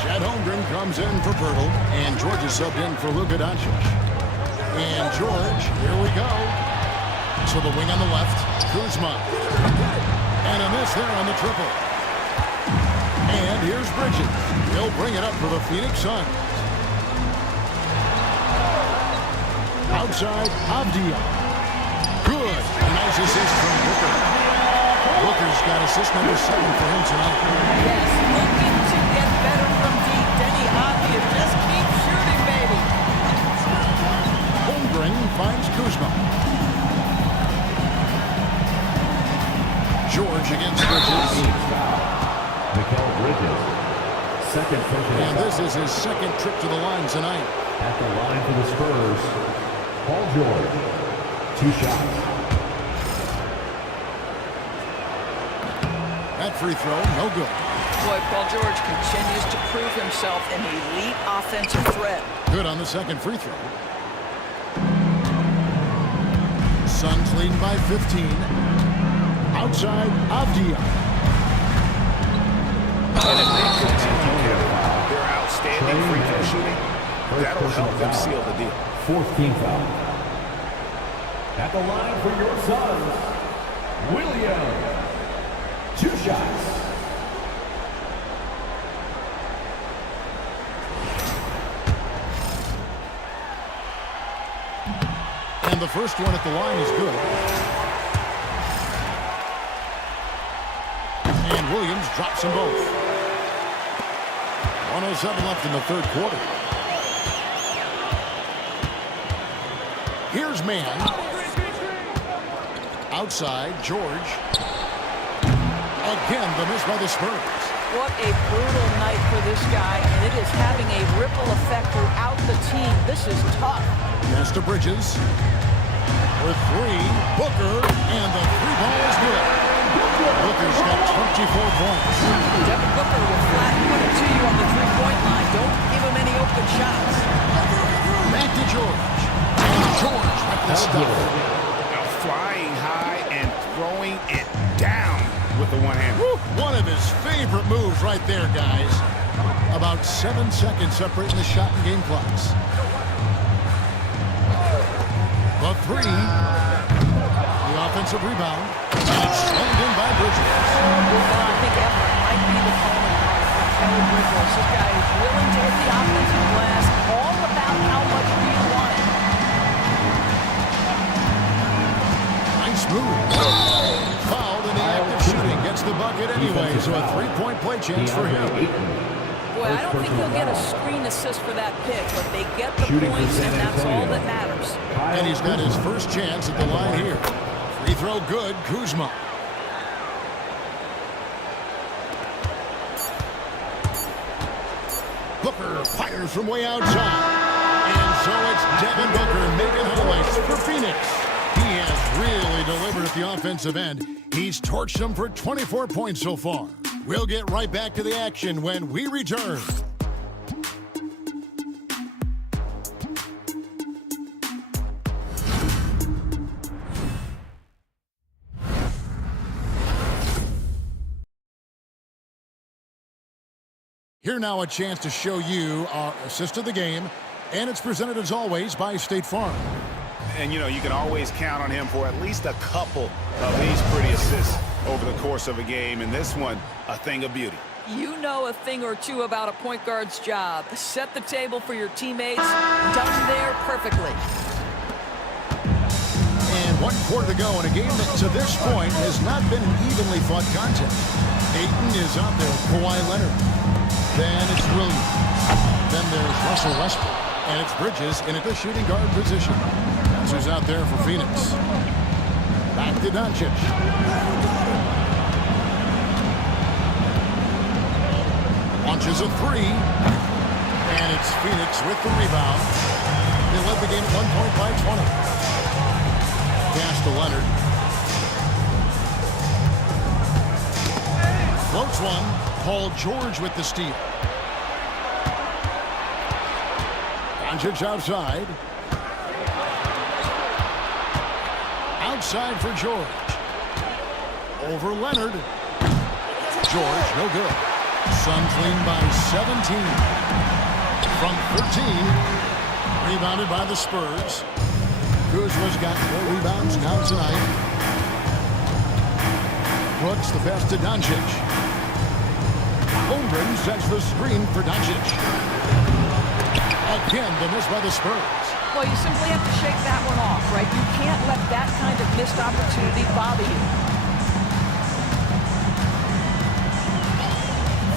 Chad Holmgren comes in for Pirtle. And George is subbed in for Luka Doncic. And George, here we go. To the wing on the left, Kuzma. And a miss there on the triple. And here's Bridges. He'll bring it up for the Phoenix Suns. Outside, Avdia. Good. Nice assist from Booker. Booker's got assist number 7 for him tonight. Yes, looking to get better from deep. Denny Avdia, just keep shooting, baby. Holmgren finds Kuzma. George against Bridges. Mikal Bridges. Second personal And foul. this is his second trip to the line tonight. At the line for the Spurs, Paul George. 2 shots. That free throw, no good. Boy, Paul George continues to prove himself an elite offensive threat. Good on the second free throw. Suns lead by 15. Outside, Avdia. And if they continue their outstanding free throw shooting, that'll help them seal the deal. 4th team foul. At the line for your Suns, Williams. 2 shots. And the first one at the line is good. And Williams drops them both. 1:07 left in the third quarter. Here's Mann. Outside, George. Again, the miss by the Spurs. What a brutal night for this guy, and it is having a ripple effect throughout the team. This is tough. Pass to Bridges. With 3, Booker, and the 3 ball is good. Booker's got 24 points. Devin Booker will flat put it to you on the three-point line. Don't give him any open shots. Back to George. And George with the stop. Now flying high and throwing it down with the one-hand. One of his favorite moves right there, guys. About 7 seconds separating the shot and game clocks. The 3. The offensive rebound. And it's slammed in by Bridges. Well, I think effort might be the calling card for Kelly Bridges. This guy is willing to hit the offensive glass, all about how much do you want it. Nice move. Fouled in the act of shooting. Gets the bucket anyway, so a 3-point play chance for him. Boy, I don't think he'll get a screen assist for that pick, but they get the points, and that's all that matters. And he's got his first chance at the line here. Free throw good, Kuzma. Booker fires from way outside. And so it's Devin Booker making highlights for Phoenix. He has really delivered at the offensive end. He's torched them for 24 points so far. We'll get right back to the action when we return. Here now a chance to show you our assist of the game, and it's presented as always by State Farm. And, you know, you can always count on him for at least a couple of these pretty assists over the course of a game, and this one, a thing of beauty. You know a thing or two about a point guard's job. Set the table for your teammates. Done there perfectly. And 1 quarter to go in a game that to this point has not been an evenly fought contest. Ayton is out there with Kawhi Leonard. Then it's Williams. Then there's Russell Westbrook. And it's Bridges in at the shooting guard position. That's who's out there for Phoenix. Back to Doncic. Launches a 3. And it's Phoenix with the rebound. They led the game at 1 point by 20. Pass to Leonard. Floats one. Paul George with the steal. Doncic outside. Outside for George. Over Leonard. George, no good. Suns lead by 17. From 13. Rebounded by the Spurs. Kuzma's got 4 rebounds now tonight. Brooks the pass to Doncic. Holmgren sets the screen for Doncic. Again, the miss by the Spurs. Well, you simply have to shake that one off, right? You can't let that kind of missed opportunity bother you.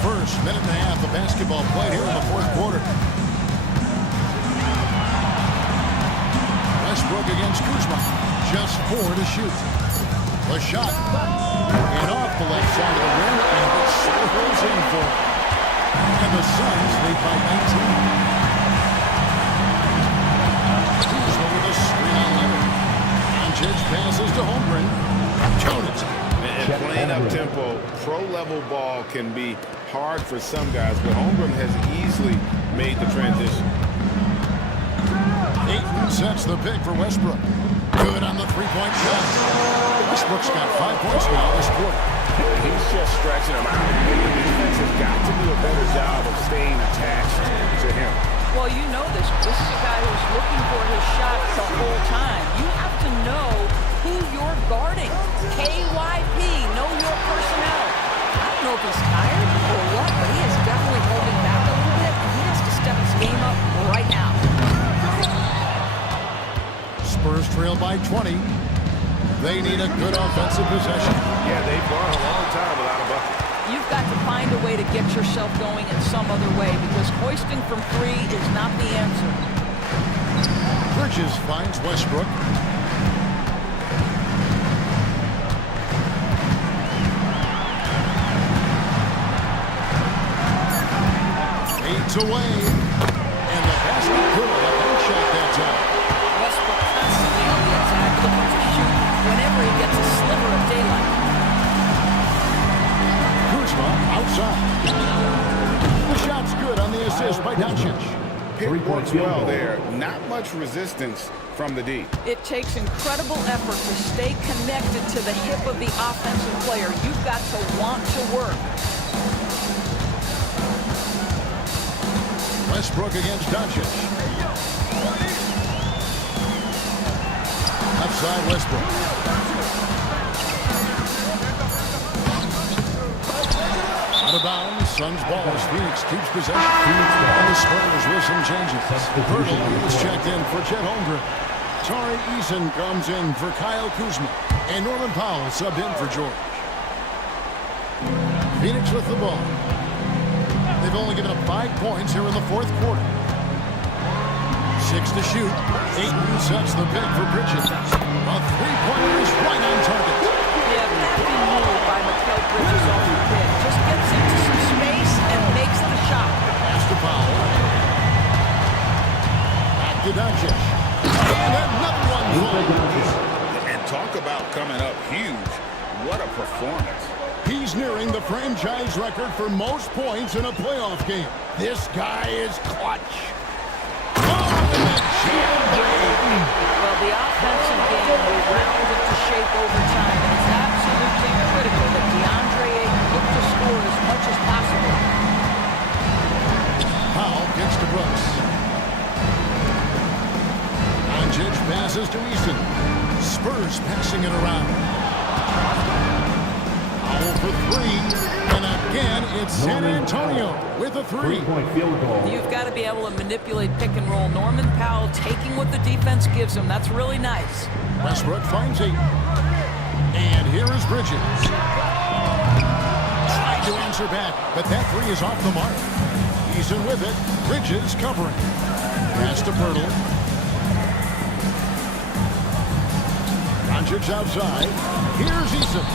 First minute and a half of basketball played here in the fourth quarter. Westbrook against Kuzma. Just 4 to shoot. A shot. And off the left side of the rim, and it circles in for it. And the Suns lead by 19. Kuzma with a screen on Leonard. Doncic passes to Holmgren. Count it. And playing up-tempo, pro-level ball can be hard for some guys, but Holmgren has easily made the transition. Ayton sets the pick for Westbrook. Good on the three-point shot. Westbrook's got 5 points now this quarter. He's just stretching him out. The defense has got to do a better job of staying attached to him. Well, you know this. This is a guy who's looking for his shot the whole time. You have to know who you're guarding. KYP, know your personnel. I don't know if he's tired or what, but he is definitely holding back a little bit, and he has to step his game up right now. Spurs trail by 20. They need a good offensive possession. Yeah, they've gone a long time without a bucket. You've got to find a way to get yourself going in some other way, because hoisting from 3 is not the answer. Bridges finds Westbrook. Aids away. And the basket good. A bank shot that time. Westbrook constantly on the attack, looking to shoot whenever he gets a sliver of daylight. Kuzma outside. The shot's good on the assist by Doncic. Pick works well there. Not much resistance from the D. It takes incredible effort to stay connected to the hip of the offensive player. You've got to want to work. Westbrook against Doncic. Outside Westbrook. Out of bounds. Suns ball as Phoenix keeps possession. And the Spurs with some changes. Hurdle is checked in for Chet Holmgren. Tari Eason comes in for Kyle Kuzma. And Norman Powell subbed in for George. Phoenix with the ball. They've only given up 5 points here in the fourth quarter. 6 to shoot. Ayton sets the pick for Bridges. A three-pointer is right on target. Yeah, crafty move by Mikal Bridges off the pick. Just gets into some space and makes the shot. Pass to Powell. Back to Doncic. And another one falls. And talk about coming up huge. What a performance. He's nearing the franchise record for most points in a playoff game. This guy is clutch. Well, the offensive game will round into shape over time. It's absolutely critical that DeAndre Ayton look to score as much as possible. Powell gets to Brooks. Doncic passes to Easton. Spurs passing it around. Powell for 3. And again, it's San Antonio with a 3. Three-point field goal. You've got to be able to manipulate pick and roll. Norman Powell taking what the defense gives him. That's really nice. Westbrook finds Ayton. And here is Bridges. Trying to answer back, but that 3 is off the mark. Eason with it. Bridges covering. Pass to Pirtle. Doncic outside. Here's Eason.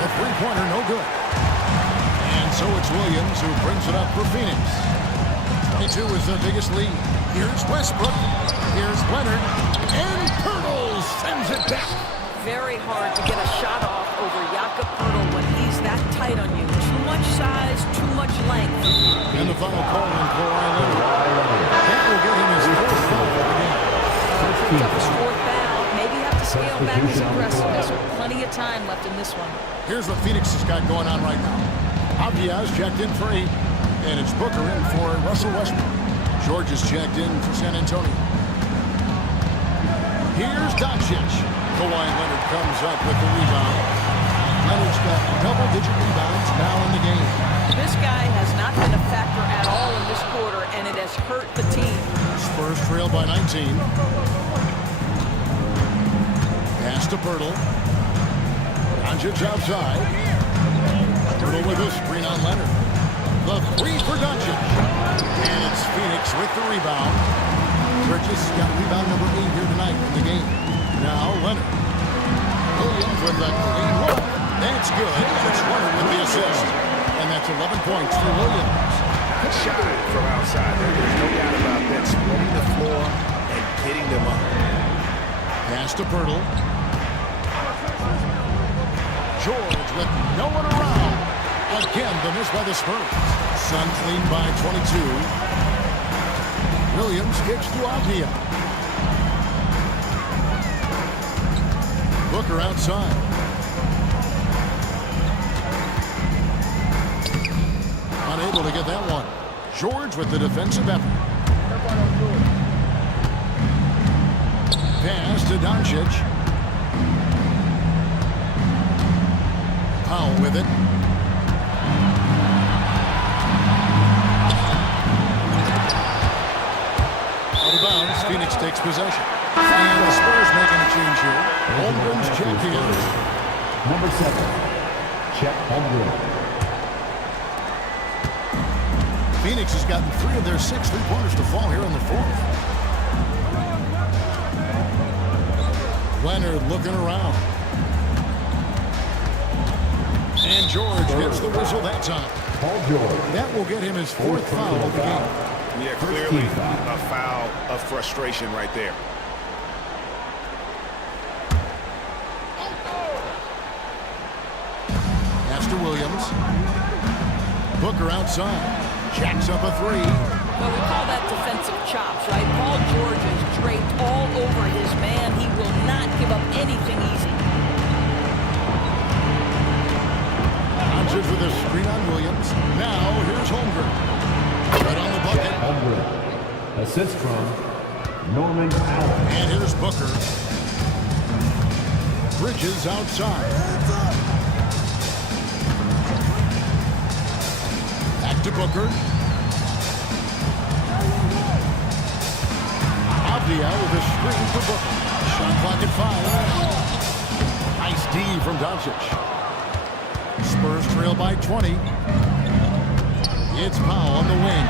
A three-pointer, no good. And so it's Williams who brings it up for Phoenix. 22 is their biggest lead. Here's Westbrook. Here's Leonard. And Pirtle sends it back. Very hard to get a shot off over Jakob Pirtle when he's that tight on you. Too much size, too much length. And the final call on Kawhi Leonard. That will get him his fourth foul of the game. Picked up his 4th foul. Maybe have to scale back his aggressiveness with plenty of time left in this one. Here's what Phoenix has got going on right now. Abdiaz checked in for 8. And it's Booker in for Russell Westbrook. George is checked in for San Antonio. Here's Doncic. Kawhi Leonard comes up with the rebound. Leonard's got double double-digit rebounds now in the game. This guy has not been a factor at all in this quarter, and it has hurt the team. Spurs trail by 19. Pass to Pirtle. Doncic outside. Pirtle with a screen on Leonard. The three for Doncic. And it's Phoenix with the rebound. Bridges got rebound number 8 here tonight in the game. Now Leonard. Williams with the clean look. That's good. And it's Leonard with the assist. And that's 11 points for Williams. Good shot from outside. There's no doubt about that. Spreading the floor and hitting them up. Pass to Pirtle. George with no one around. Again, the miss by the Spurs. Suns lead by 22. Williams kicks to Avdia. Booker outside. Unable to get that one. George with the defensive effort. Pass to Doncic. Powell with it. Out of bounds, Phoenix takes possession. And the Spurs making a change here. Holmgren's checked in. Number 7, Chet Holmgren. Phoenix has gotten 3 of their 6 three-pointers to fall here in the fourth. Leonard looking around. And George gets the whistle that time. Paul George. That will get him his 4th foul of the game. Yeah, clearly a foul of frustration right there. Pass to Williams. Booker outside. Jacks up a 3. Well, we call that defensive chops, right? Paul George is draped all over his man. He will not give up anything easy. Doncic with a screen on Williams. Now here's Holmgren. Right on the bucket. Holmgren. Assist from Norman Powell. And here's Booker. Bridges outside. Back to Booker. Avdia with a screen for Booker. Shot clock at 5. Nice D from Doncic. Spurs trail by 20. It's Powell on the wing.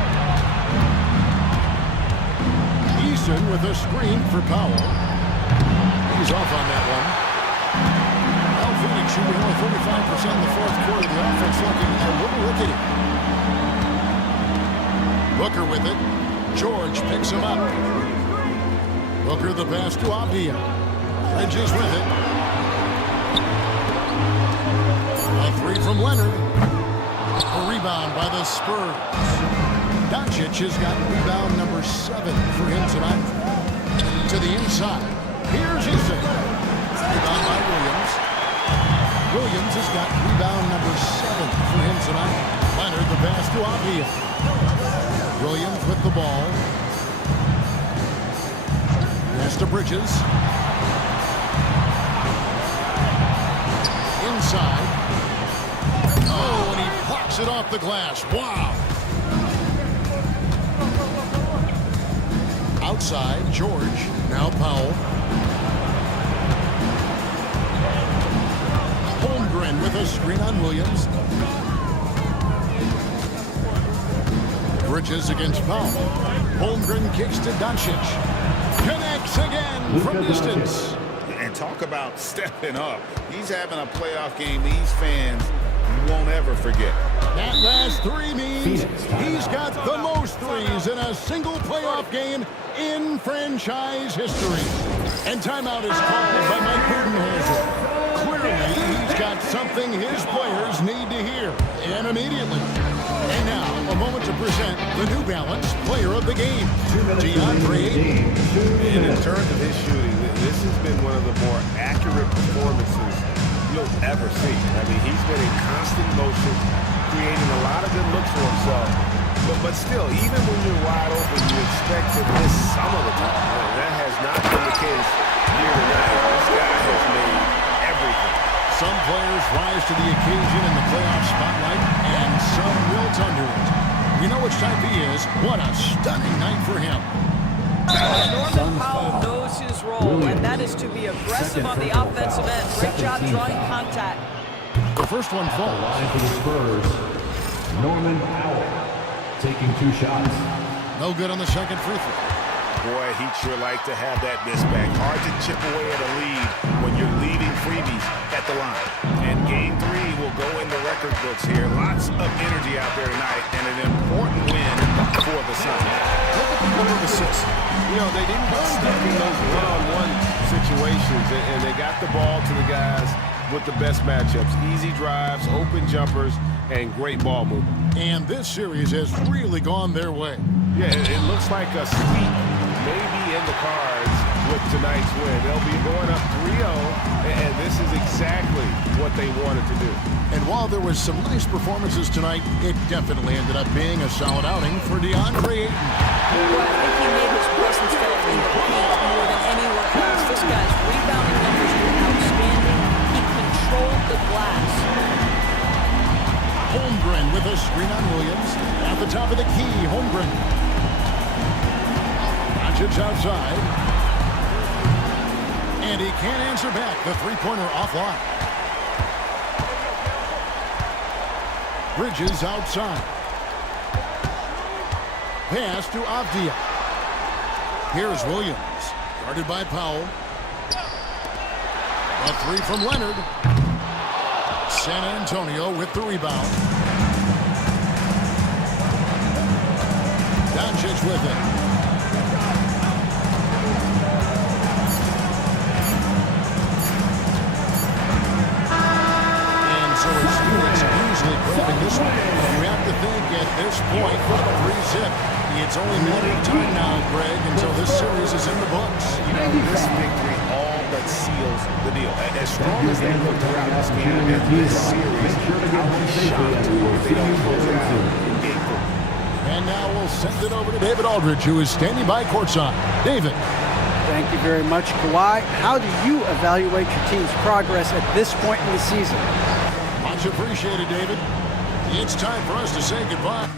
Eason with a screen for Powell. He's off on that one. Well, Phoenix shooting only 35% in the fourth quarter. The offense looking a little rickety. Booker with it. George picks him up. Booker the pass to Avdia. Bridges with it. A 3 from Leonard. A rebound by the Spurs. Doncic has got rebound number 7 for him tonight. To the inside. Here's Eason. Rebound by Williams. Williams has got rebound number 7 for him tonight. Leonard the pass to Avdia. Williams with the ball. Pass to Bridges. Inside. Oh, and he blocks it off the glass. Wow. Outside, George. Now Powell. Holmgren with a screen on Williams. Bridges against Powell. Holmgren kicks to Doncic. Connects again from distance. And talk about stepping up. He's having a playoff game these fans won't ever forget. That last 3 means he's got the most threes in a single playoff game in franchise history. And timeout is called by Mike Budenholzer. Clearly, he's got something his players need to hear, and immediately. And now, a moment to present the New Balance Player of the Game, DeAndre Ayton. And in terms of his shooting, this has been one of the more accurate performances you'll ever see. I mean, he's been in constant motion, creating a lot of good looks for himself. But still, even when you're wide open, you expect to miss some of the time. That has not been the case here tonight. This guy has made everything Some players rise to the occasion in the playoff spotlight, and some wilt under it. We know which type he is. What a stunning night for him. Norman Powell knows his role, and that is to be aggressive on the offensive end. Great job drawing contact. The first one falls. Line for the Spurs, Norman Powell, taking 2 shots. No good on the second free throw. Boy, he'd sure like to have that miss back. Hard to chip away at a lead when you're leaving freebies at the line. And Game 3 will go in the record books here. Lots of energy out there tonight, and an important win for the Suns. Look at number 6. You know, they didn't get stuck in those one-on-one situations, and they got the ball to the guys with the best matchups. Easy drives, open jumpers, and great ball movement. And this series has really gone their way. Yeah, it looks like a sweep maybe in the cards with tonight's win. They'll be going up 3-0, and this is exactly what they wanted to do. And while there was some nice performances tonight, it definitely ended up being a solid outing for DeAndre Ayton. Well, I think he made his presence felt in the paint more than anywhere else. This guy's rebounding numbers were outstanding. He controlled the glass. Holmgren with a screen on Williams. At the top of the key, Holmgren. Doncic outside. And he can't answer back. The three-pointer offline. Bridges outside. Pass to Avdia. Here's Williams. Guarded by Powell. A three from Leonard. San Antonio with the rebound. Doncic with it. And so his students usually grabbing this one. You have to think at this point, 3-zip. It's only a matter of time now, Greg, until this series is in the books. You know, this victory all but seals the deal. As strong as they look throughout this game, and this series, I'll be shocked if they don't close it out in Game 4. And now we'll send it over to David Aldridge, who is standing by courtside. David. Thank you very much, Kawhi. How do you evaluate your team's progress at this point in the season? Much appreciated, David. It's time for us to say goodbye.